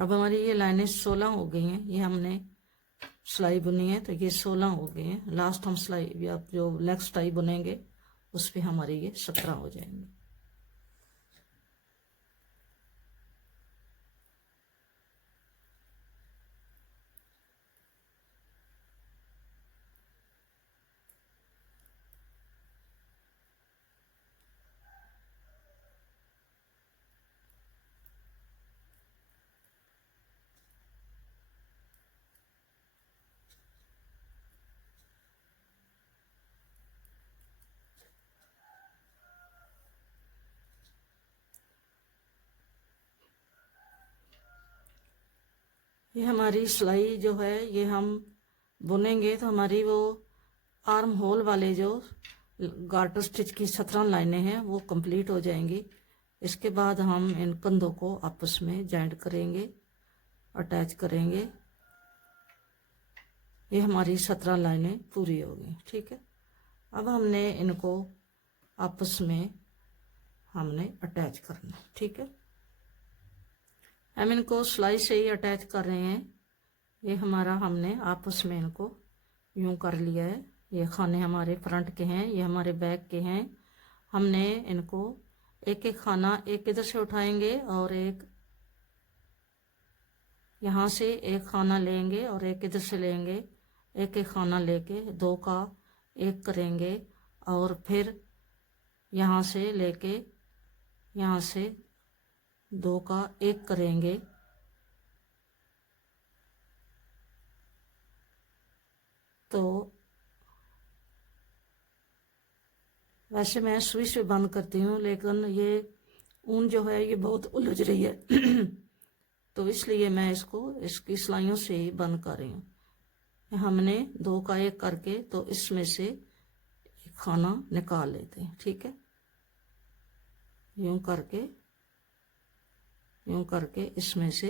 अब हमारी ये लाइनें 16 हो गई हैं। ये हमने सिलाई बुनी है तो ये 16 हो गए हैं। लास्ट हम सिलाई अब जो नेक्स्ट टाई बुनेंगे उस पे हमारे ये 17 हो जाएंगे। ये हमारी सिलाई जो है ये हम बुनेंगे तो हमारी वो आर्म होल वाले जो गार्टर स्टिच की 17 लाइनें हैं वो कंप्लीट हो जाएंगी। इसके बाद हम इन कंधों को आपस में जॉइंट करेंगे, अटैच करेंगे। ये हमारी 17 लाइनें पूरी हो गई। ठीक है, अब हमने इनको आपस में हमने अटैच करना। ठीक है, हम इनको सिलाई से ही अटैच कर रहे हैं। ये हमारा हमने आपस में इनको यूं कर लिया है। ये खाने हमारे फ्रंट के हैं, ये हमारे बैक के हैं। हमने इनको एक एक खाना एक इधर से उठाएंगे और एक यहाँ से एक खाना लेंगे और एक इधर से लेंगे। एक एक खाना लेके दो का एक करेंगे और फिर यहाँ से लेके यहाँ से दो का एक करेंगे। तो वैसे मैं सुई से बंद करती हूँ लेकिन ये ऊन जो है ये बहुत उलझ रही है तो इसलिए मैं इसको इसकी सिलाइयों से ही बंद कर रही हूँ। हमने दो का एक करके तो इसमें से एक खाना निकाल लेते हैं। ठीक है, यूं करके इसमें से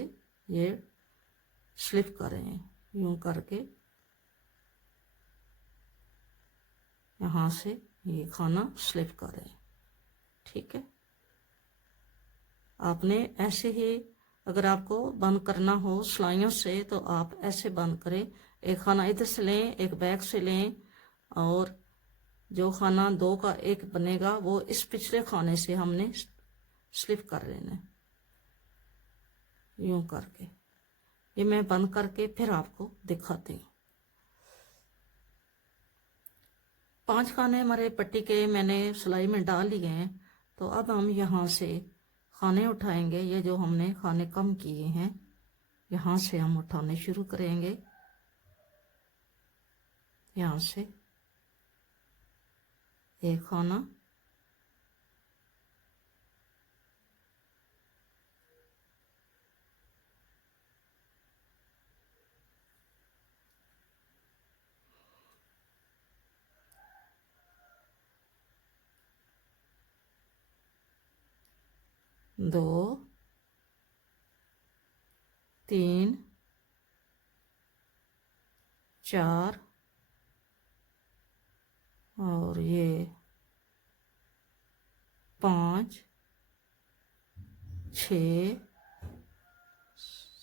ये स्लिप कर रहे हैं। यूं करके यहाँ से ये खाना स्लिप कर रहे हैं। ठीक है, आपने ऐसे ही अगर आपको बंद करना हो सिलाइयों से तो आप ऐसे बंद करें। एक खाना इधर से लें, एक बैक से लें और जो खाना दो का एक बनेगा वो इस पिछले खाने से हमने स्लिप कर लेना है। यूं करके ये मैं बंद करके फिर आपको दिखाती हूँ। 5 खाने हमारे पट्टी के मैंने सिलाई में डाल लिए हैं। तो अब हम यहाँ से खाने उठाएंगे। ये जो हमने खाने कम किए हैं यहाँ से हम उठाने शुरू करेंगे। यहाँ से एक खाना, दो, तीन, चार और ये 5, 6,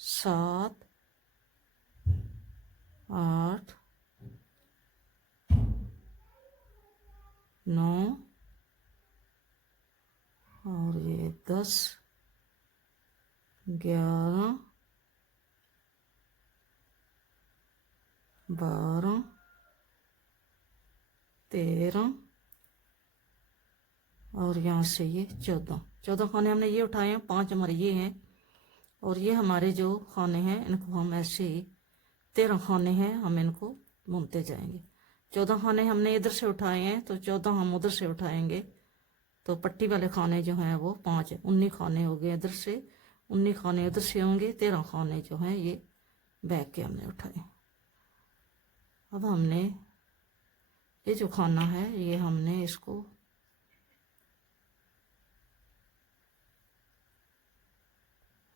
7, 8, 9 और ये 10, 11, 12, 13 और यहाँ से ये 14 खाने हमने ये उठाए हैं। 5 हमारे ये हैं और ये हमारे जो खाने हैं इनको हम ऐसे ही 13 खाने हैं, हम इनको बुनते जाएंगे। 14 खाने हमने इधर से उठाए हैं तो 14 हम उधर से उठाएंगे। तो पट्टी वाले खाने जो हैं वो 5 है। 19 खाने हो गए इधर से, 19 खाने उधर से होंगे। 13 खाने जो हैं ये बैक के हमने उठाए। अब हमने ये जो खाना है ये हमने इसको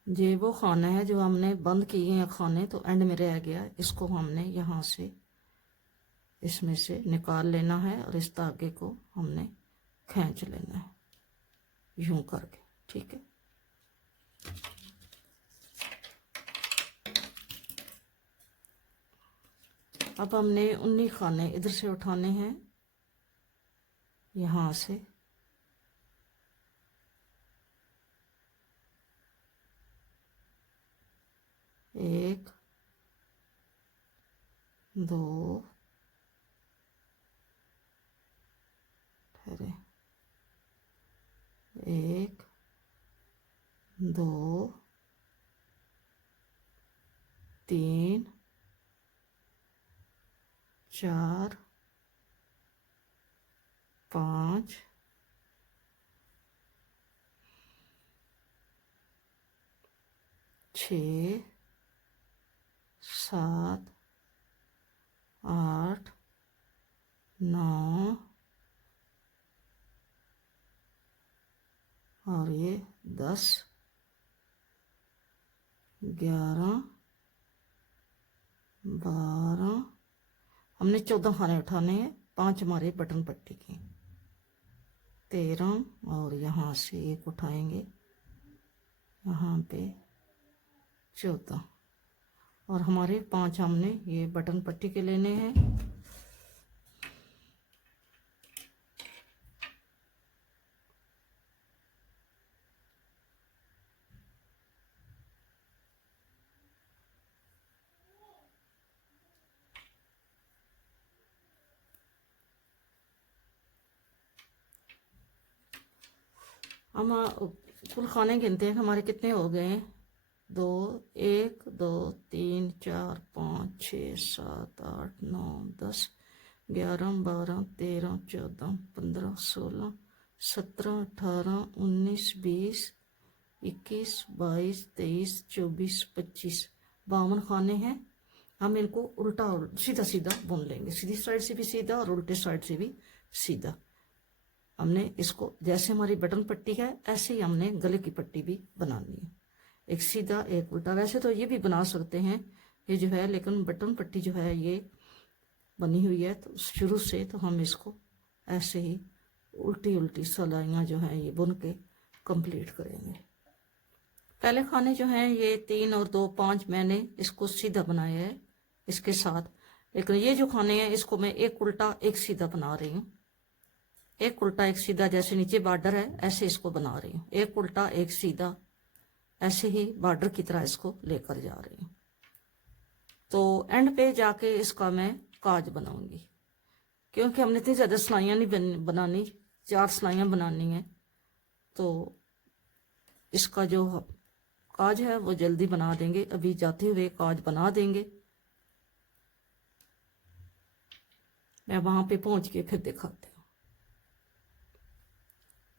ये वो खाना है जो हमने बंद किए हैं खाने तो एंड में रह गया। इसको हमने यहाँ से इसमें से निकाल लेना है और इस धागे को हमने खींच लेना है यूं करके। ठीक है, अब हमने 19 खाने इधर से उठाने हैं, यहाँ से। एक, दो, ठहरे, एक, दो, तीन, चार, पाँच, छः, सात, आठ, नौ, और ये 10, 11, 12, हमने 14 खाने उठाने हैं, 5 हमारे बटन पट्टी के, 13, और यहाँ से एक उठाएंगे, यहाँ पे 14, और हमारे 5 हमने ये बटन पट्टी के लेने हैं। हम कुल खाने गिनते हैं कि हमारे कितने हो गए हैं। 2, 1, 2, 3, 4, 5, 6, 7, 8, 9, 10, 11, 12, 13, 14, 15, 16, 17, 18, 19, 20, 21, 22, 23, 24, 25, 52 खाने हैं। हम इनको उल्टा सीधा सीधा बुन लेंगे, सीधी साइड से भी सीधा और उल्टे साइड से भी सीधा। हमने इसको जैसे हमारी बटन पट्टी है ऐसे ही हमने गले की पट्टी भी बनानी है, एक सीधा एक उल्टा। वैसे तो ये भी बना सकते हैं ये जो है, लेकिन बटन पट्टी जो है ये बनी हुई है तो शुरू से, तो हम इसको ऐसे ही उल्टी उल्टी सलाइयाँ जो हैं ये बुन के कंप्लीट करेंगे। पहले खाने जो हैं ये 3 और 2, 5 मैंने इसको सीधा बनाया है इसके साथ, लेकिन ये जो खाने हैं इसको मैं एक उल्टा एक सीधा बना रही हूँ। एक उल्टा एक सीधा, जैसे नीचे बॉर्डर है ऐसे इसको बना रही हूँ, एक उल्टा एक सीधा, ऐसे ही बॉर्डर की तरह इसको लेकर जा रही हूँ। तो एंड पे जाके इसका मैं काज बनाऊंगी, क्योंकि हमने इतनी ज़्यादा सिलाइयाँ नहीं बनानी, 4 सिलाइयाँ बनानी है, तो इसका जो काज है वो जल्दी बना देंगे। अभी जाते हुए काज बना देंगे, मैं वहां पे पहुंच के फिर दिखाते हूँ।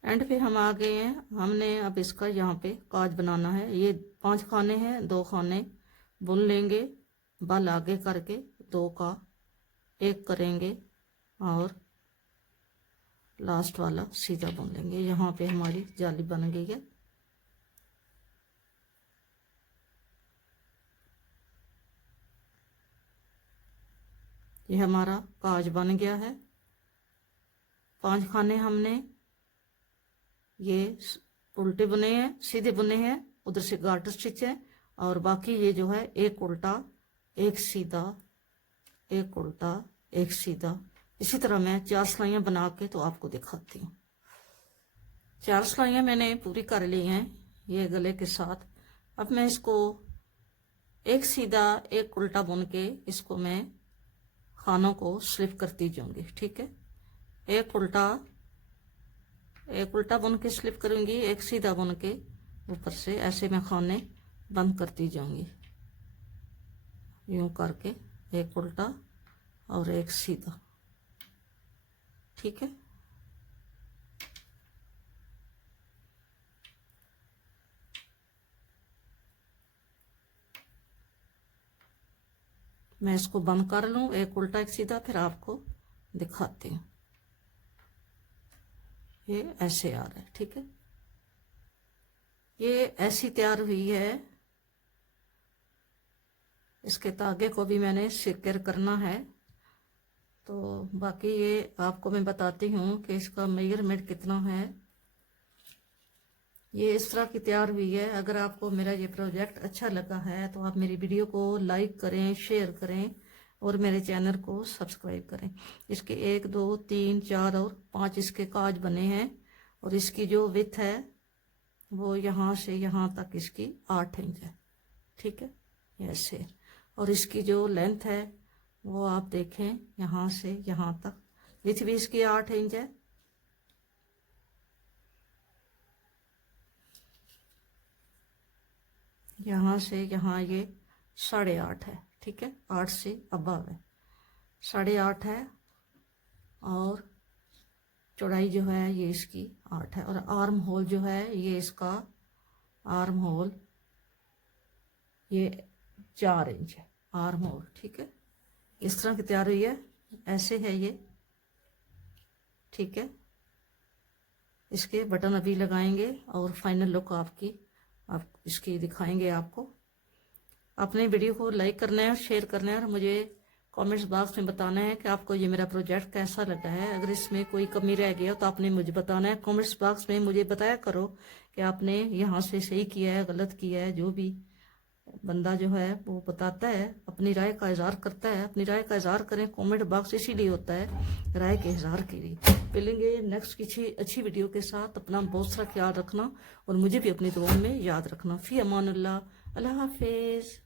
एंड पे हम आ गए हैं, हमने अब इसका यहाँ पे काज बनाना है। ये 5 खाने हैं, 2 खाने बुन लेंगे, बल आगे करके 2 का 1 करेंगे और लास्ट वाला सीधा बुन लेंगे। यहाँ पे हमारी जाली बन गई है। ये हमारा काज बन गया है। 5 खाने हमने ये उल्टे बुने हैं, सीधे बुने हैं, उधर से गार्टर स्टिच है, और बाकी ये जो है एक उल्टा एक सीधा, एक उल्टा एक सीधा। इसी तरह मैं 4 सिलाइयाँ बना के तो आपको दिखाती हूँ। 4 सिलाइयाँ मैंने पूरी कर ली हैं ये गले के साथ। अब मैं इसको एक सीधा एक उल्टा बुन के इसको मैं खानों को स्लिप करती जाऊंगी, ठीक है। एक उल्टा बुन के स्लिप करूंगी, एक सीधा बुन के ऊपर से ऐसे मैं खाने बंद करती जाऊंगी, यूं करके एक उल्टा और एक सीधा, ठीक है। मैं इसको बंद कर लूं, एक उल्टा एक सीधा, फिर आपको दिखाती हूँ। ये ऐसे आ रहा है, ठीक है। ये ऐसी तैयार हुई है। इसके तागे को भी मैंने सिक्योर करना है, तो बाकी ये आपको मैं बताती हूँ कि इसका मेजरमेंट कितना है। ये इस तरह की तैयार हुई है। अगर आपको मेरा ये प्रोजेक्ट अच्छा लगा है तो आप मेरी वीडियो को लाइक करें, शेयर करें और मेरे चैनल को सब्सक्राइब करें। इसके 1 2 3 4 और 5 इसके काज बने हैं और इसकी जो विड्थ है वो यहाँ से यहाँ तक इसकी 8 इंच है। ठीक है, ऐसे। और इसकी जो लेंथ है वो आप देखें यहाँ से यहाँ तक, विड्थ भी इसकी 8 इंच है। यहाँ से यहाँ ये 8.5 है। ठीक है, 8 से अबव है, 8.5 है। और चौड़ाई जो है ये इसकी 8 है। और आर्म होल जो है ये इसका आर्म होल ये 4 इंच है आर्म होल। ठीक है, इस तरह की तैयार हुई है, ऐसे है ये। ठीक है, इसके बटन अभी लगाएंगे और फाइनल लुक आप इसकी दिखाएंगे आपको। अपने वीडियो को लाइक करना है और शेयर करना है और मुझे कमेंट्स बॉक्स में बताना है कि आपको ये मेरा प्रोजेक्ट कैसा लगा है। अगर इसमें कोई कमी रह गया तो आपने मुझे बताना है कमेंट्स बॉक्स में, मुझे बताया करो कि आपने यहाँ से सही किया है गलत किया है। जो भी बंदा जो है वो बताता है, अपनी राय का इजहार करता है। अपनी राय का इजहार करें, कमेंट बॉक्स इसीलिए होता है राय के इजहार के लिए। मिलेंगे नेक्स्ट किसी अच्छी वीडियो के साथ। अपना बहुत सारा ख्याल रखना और मुझे भी अपनी दुआ में याद रखना। फी अमानुल्लाह, अल्लाह हाफिज।